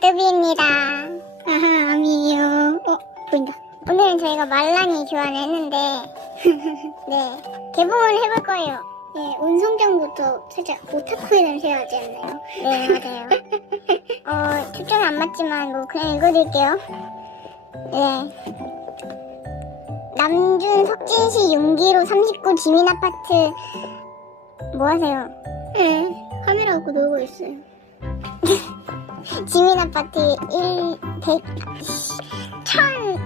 뚜비입니다. 아하, 아미요. 어, 보인다. 오늘은 저희가 말랑이 교환을 했는데, 네, 개봉을 해볼 거예요. 네, 온성장부터 살짝 오타쿠의 냄새가 나지 않나요? 네, 맞아요. 어, 초점이 안 맞지만, 뭐, 그냥 읽어드릴게요. 네. 남준 석진시 용기로 39 지민 아파트, 뭐 하세요? 네, 카메라 갖고 놀고 있어요. 지민 아파트 1 100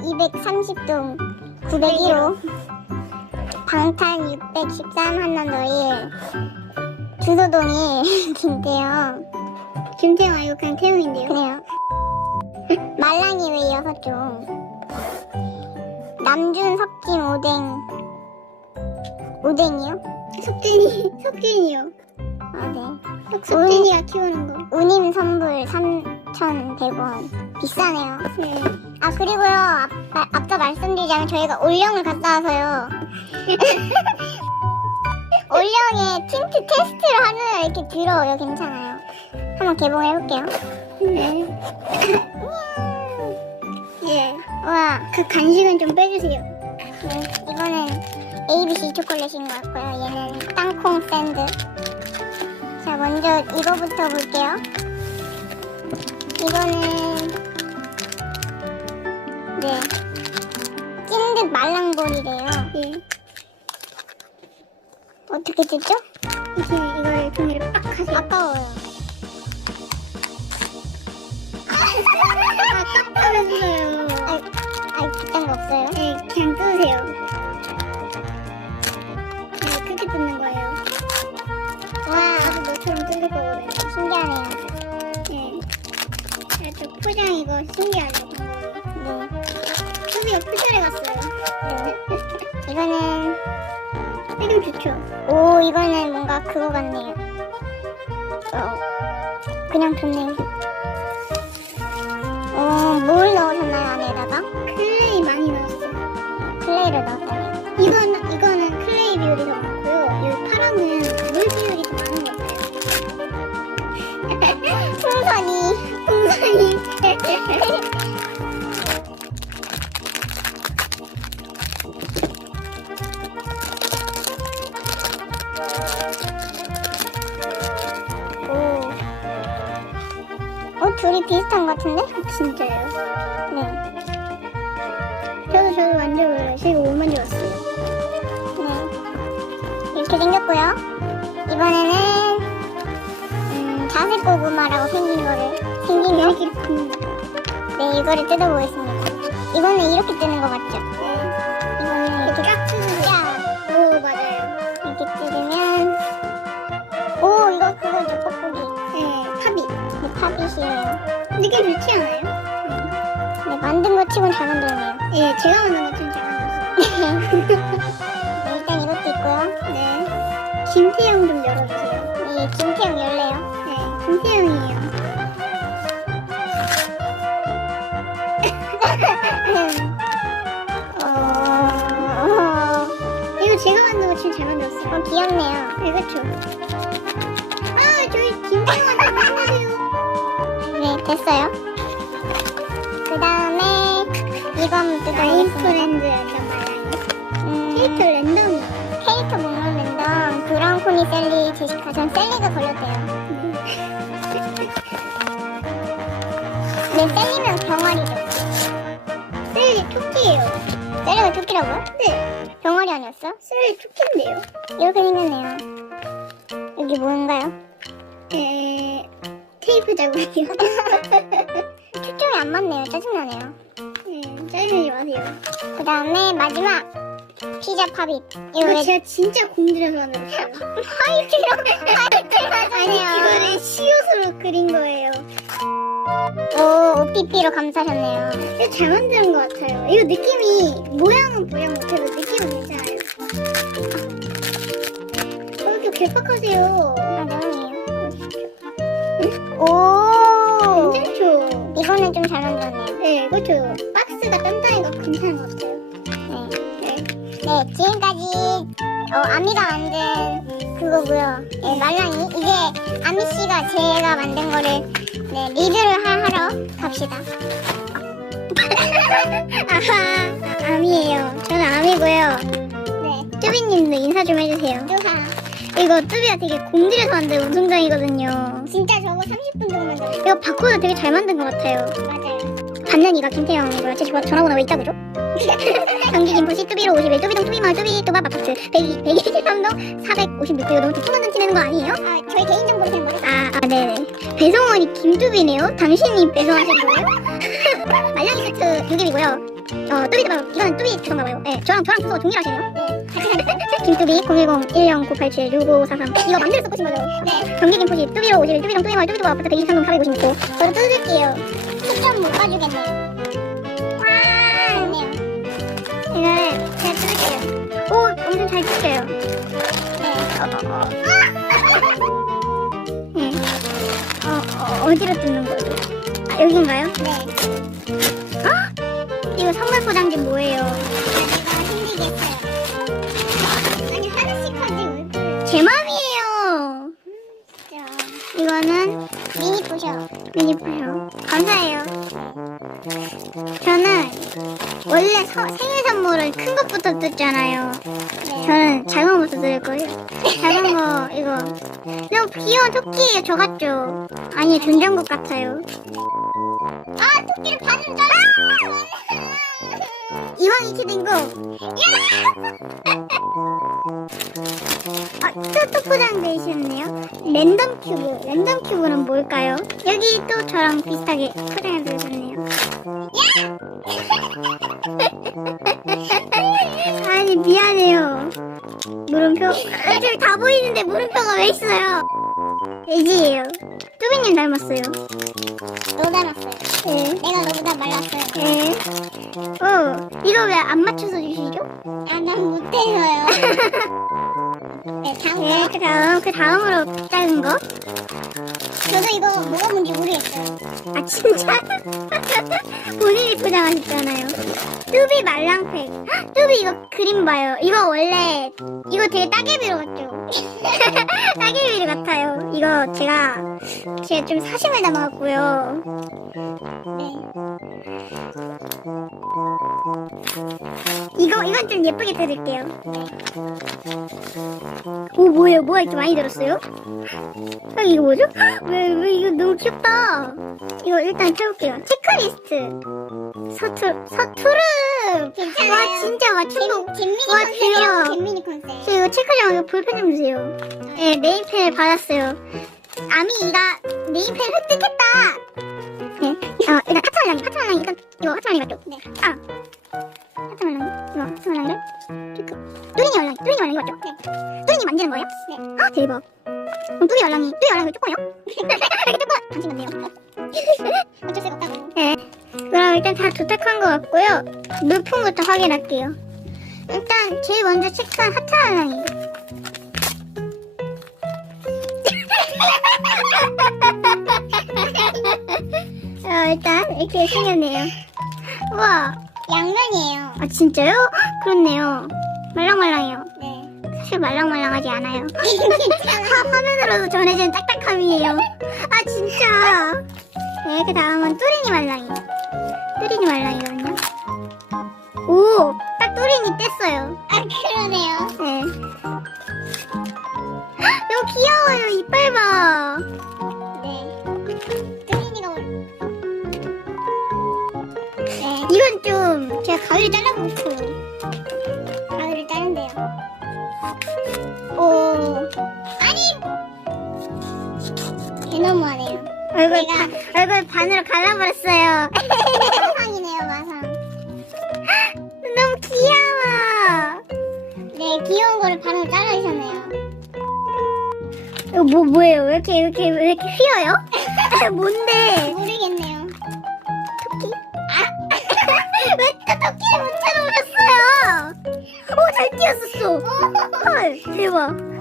1230동 901호. 방탄 613 한남도 1 주소동이 김태형 김태형 아니고 그냥 태형인데요? 그래요. 말랑이 왜 여섯 종? 남준 석진 오뎅. 오뎅이요? 석진이 석진이요. 아네 석진이가 키우는 거? 우님 선불 3,100원. 비싸네요. 네. 아 그리고요 앞, 마- 앞서 말씀드리자면 저희가 올영을 갔다 와서요. 올영에 틴트 테스트를 하면 이렇게 들어요. 괜찮아요. 한번 개봉해볼게요. 네 예. 와, 그 간식은 좀 빼주세요. 네, 이거는 ABC 초콜릿인 것 같고요. 얘는 땅콩 샌드. 자, 먼저 이거부터 볼게요. 이거는 네 찐득 말랑볼이래요. 예. 어떻게 뜯죠? 이게 이걸 종이를 빡 하세요. 아까워요. 아깝다면서요. 아, 아, 그딴 거 없어요? 네, 그냥 뜯으세요. 너처럼 뜯을 거거든요. 신기하네요. 네. 아, 저 포장 이거 신기하죠? 네. 소비가 표절해 갔어요. 네. 이거는 이름 좋죠? 오, 이거는 뭔가 그거 같네요. 어, 그냥 좋네요. 어, 뭘 넣으셨나요, 오. 어, 둘이 비슷한 것 같은데? 진짜요? 네. 저도 저도 만져볼래요. 제가 못 만져봤어요. 네. 이렇게 생겼고요. 이거를 뜯어보겠습니다. 이거는 이렇게 뜨는 거 맞죠? 네. 이거는 이렇게 쫙 뜯으세요. 오, 맞아요. 이렇게 뜯으면 오, 이거 그거죠, 뽁뽁이. 네, 팝잇. 네, 팝잇이에요. 느낌 좋지 않아요? 네, 만든 거 치곤 잘 만들었네요. 예, 제가 만든 거 치곤 잘 만들었어요. 네, 일단 이것도 있고요. 네. 김태형 좀 열어주세요. 네, 김태형 열래요. 네, 김태형이에요. 어, 귀엽네요. 네, 그쵸. 아, 저희 김태형한테 안녕하세요. 네, 됐어요. 그 다음에 한번 뜯어보겠습니다. 프렌드 랜덤. 캐릭터 목록 랜덤. 브라운 코니 셀리 제시카. 전 셀리가 토끼라고요? 네. 병아리 아니었어? 셀리 토끼인데요. 이렇게 생겼네요. 여기 뭔가요? 에... 테이프 자국이요. 초점이 안 맞네요. 짜증나네요. 네, 짜증내지 마세요. 그 다음에 마지막 피자 팝잇. 이거 왜... 제가 진짜 공들여서 만들었어요. 화이트로 화이트로 아니 이거를 시옷으로 그린 거예요. 오, OPP로 감싸셨네요. 이거 잘 만든 것 같아요. 이거 느낌이 모양은 보양 못해도 느낌은 괜찮아요. 어, 좀 개빡하세요. 아, 너무해요. 오, 괜찮죠? 이거는 좀 잘 만들었네요. 네, 그렇죠. 박스가 단단해가 괜찮은 것 같아요. 네. 네. 네, 지금까지 어, 아미가 만든 그거고요. 네, 말랑이. 이제 아미 씨가 제가 만든 거를 네, 리뷰를 하, 하러 갑시다. 아하, 암이에요. 저는 암이고요. 네. 뚜비님도 인사 좀 해주세요. 뚜하. 이거 뚜비가 되게 공들여서 만든 우승장이거든요. 진짜 저거 30분 정도 만들어. 이거 바코드 되게 잘 만든 것 같아요. 맞아요. 반년이가 김태형이고요. 제 전화번호 왜 있다 그죠? 경기 김포시 뚜비로 51 뚜비동 뚜비마을 뚜비 뚜밥 아파트 102 123동 456 이거 너무 뒷부분 넘치내는 거 아니에요? 아 저희 개인정보 그냥 말해 아, 아 네네 배송원이 김뚜비네요? 당신이 배송하신 거예요? 말랑이 세트 6입이고요 어 뚜비도 이거는 뚜비 주소인가봐요 네 저랑 저랑 주소 동일하시네요 네 김뚜비 010-1098-7-6543 이거 맘대로 써보신 거죠? 네 경기 김포시 뚜비로 51 뚜비동 뚜비마을 뚜비뚜밥 아파트 123동 456 저도 뜯을게요 책좀 못 봐주겠네요 와 좋네요 이거를 제가 뜯을게요. 오, 엄청 잘 뜯겨요. 네. 네. 어, 어, 어디로 뜯는 거죠? 아, 여긴가요? 네. 아! 이거 선물 포장지 뭐예요? 내가 힘들겠어요. 아니, 하나씩 하지, 제 맘이에요. 진짜. 이거는 미니 포셔. 미니 포셔. 감사해요. 저는 원래 서- 생일 선물은 큰 것부터 뜯잖아요. 저는 작은 것부터 뜯을 거예요. 작은 거 이거 너무 귀여운 토끼예요. 저 같죠? 아니 전장국 같아요. 아 토끼를 반으로 잘라. 이왕이치 된 거. 아, 또, 또 포장돼 있었네요. 랜덤 큐브. 랜덤 큐브는 뭘까요? 여기 또 저랑 비슷하게 포장해 주셨네요. 아니 미안해요. 물음표. 아, 지금 다 보이는데 물음표가 왜 있어요? 돼지예요. 뚜비님 닮았어요. 너 닮았어요. 네. 내가 너보다 말랐어요. 네. 어, 이거 왜 안 맞춰서 주시죠? 아, 난 못해서요. 네, 다음 네, 그 다음, 그 다음으로 작은 거. 저도 이거 뭐가 뭔지 모르겠어요. 아, 진짜? 본인이 포장하셨잖아요. 뚜비 말랑팩. 헉, 뚜비 이거 그림 봐요. 이거 원래, 이거 되게 따개비로 같죠? 따개비로 같아요. 이거 제가, 제가 좀 사심을 담아왔고요. 네. 이거, 이건 좀 예쁘게 드릴게요. 오, 뭐예요? 뭐가 이렇게 많이 들었어요? 아, 이거 뭐죠? 왜, 왜, 이거 너무 귀엽다. 이거 일단 펴볼게요. 체크리스트. 서투, 서투르! 와, 진짜 맞춘 거. 잼미니 컨셉이라고, 잼미니 컨셉. 저 이거 체크장, 이거 볼펜 좀 주세요. 네, 네임펜을 받았어요. 아미이가 네임펜 획득했다! 네. 어, 일단 하트 말랑이, 하트 말랑이, 일단, 이거 하트 말랑이 맞죠? 네. 아. 하트 말랑이, 이거 하트 말랑이를. 체크. 뚜리니 말랑이, 뚜리니 말랑이 맞죠? 네. 뚜리니 만드는 거예요? 네. 아, 대박. 그럼 뚜리 말랑이, 뚜리 말랑이 조건이요? 이렇게 조건 당신 같네요. 어쩔 수가 없다고. 네. 그럼 일단 다 도착한 것 같고요. 물품부터 확인할게요. 일단 제일 먼저 체크한 하트 말랑이. 어, 일단 이렇게 생겼네요. 우와. 양면이에요. 아 진짜요? 그렇네요. 말랑말랑해요. 네. 사실 말랑말랑하지 않아요. 화, 화면으로도 전해진 딱딱함이에요. 아 진짜. 네, 그 다음은 뚜리니 말랑이. 뚜리니 말랑이거든요. 오, 딱 뚜리니 뗐어요. 아 그러네요. 네. 헉, 너무 귀여워요. 이빨 봐. 네. 뚜리니가 네. 이건 좀 제가 가위를 잘라보고 싶어요. 너무하네요. 얼굴 바, 얼굴 반으로 갈라버렸어요. 마상이네요 마상. 너무 귀여워. 네 귀여운 거를 반으로 잘라주셨네요. 이거 뭐 뭐예요? 왜 이렇게 이렇게 왜 이렇게 휘어요? 뭔데? 모르겠네요. 토끼? 아! 왜또 토끼를 못 찾아오셨어요? 오, 잘 뛰었었어. 헐, 대박.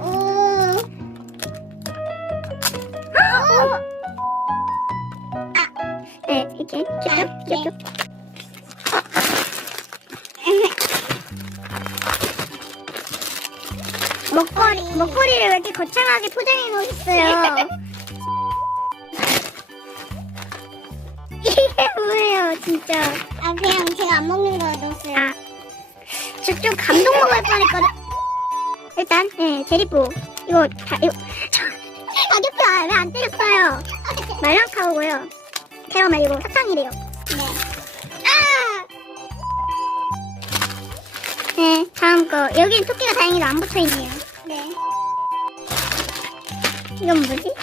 이렇게 쭉쭉, 쭉쭉. 먹거리, 먹거리를 왜 이렇게 거창하게 포장해 놓으셨어요? 진짜. 아, 그냥 제가 안 먹는 거 넣었어요. 아, 저 좀 감동 먹을 뻔했거든. 일단, 네, 제리뽀. 이거, 다, 이거. 가격표 왜안 때렸어요? 말랑카우고요. 캐러멜 이거 사탕이래요. 네. 아! 네, 다음 거. 여기는 토끼가 다행히도 안 붙어있네요. 네. 이건 뭐지?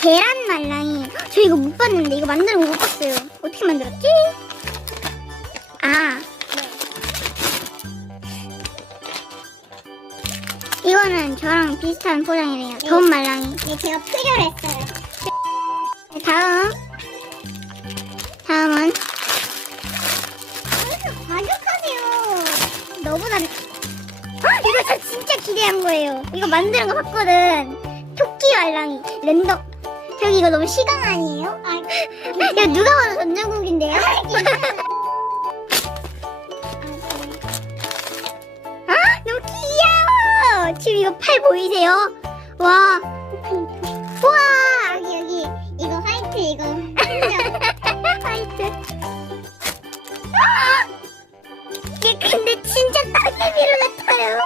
계란 말랑이. 저 이거 못 봤는데, 이거 만드는 거 못 봤어요. 어떻게 만들었지? 아. 이거는 저랑 비슷한 포장이네요. 더운 말랑이. 네, 제가 표절을 했어요. 네, 다음. 다음은. 가격하세요. 너보다. 아, 이거 저 진짜 기대한 거예요. 이거 만드는 거 봤거든. 토끼 말랑이. 랜덤. 저기 이거 너무 시간 아니에요? 야, 누가 봐도 전자국인데요? 아, 너무 귀여워! 지금 이거 팔 보이세요? 와. 와! 같아요.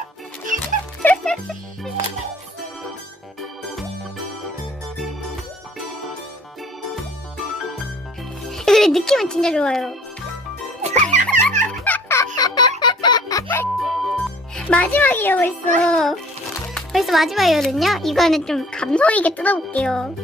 근데 느낌은 진짜 좋아요. 마지막이에요 벌써 벌써 마지막이거든요 이거는 좀 감성 있게 뜯어볼게요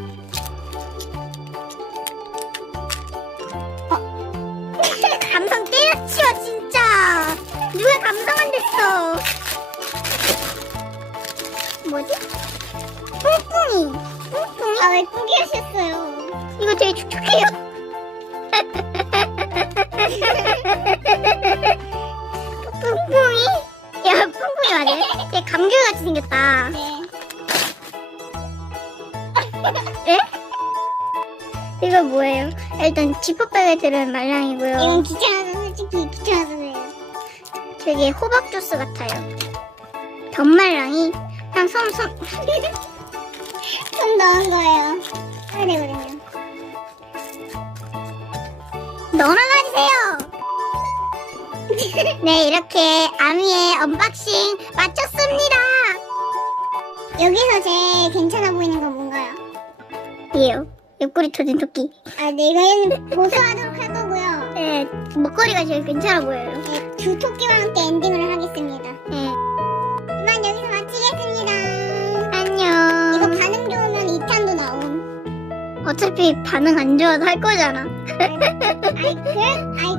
뭐지? 뿡뿡이 뿡뿡이? 아왜 뿡이 하셨어요 이거 되게 촉촉해요 뿡뿡이? 야, 뿡뿡이 맞네. 얘 감귤같이 생겼다. 네. 에? 이거 뭐예요? 일단 지퍼백에 들은 말랑이고요. 이건 귀찮아서 솔직히 귀찮아서 그래요. 되게 호박 주스 같아요. 덤말랑이? 그냥 손, 손. 손 넣은 거예요. 해야 되거든요. 넘어가주세요! 네, 이렇게 아미의 언박싱 마쳤습니다. 여기서 제일 괜찮아 보이는 건 뭔가요? 이에요. 옆구리 터진 토끼. 아, 네, 이거는 고소하도록 할 거고요. 네, 목걸이가 제일 괜찮아 보여요. 네, 두 토끼와 함께 엔딩을 하겠습니다. 네. 어차피 반응 안 좋아도 할 거잖아. 아이, 그래? 아이,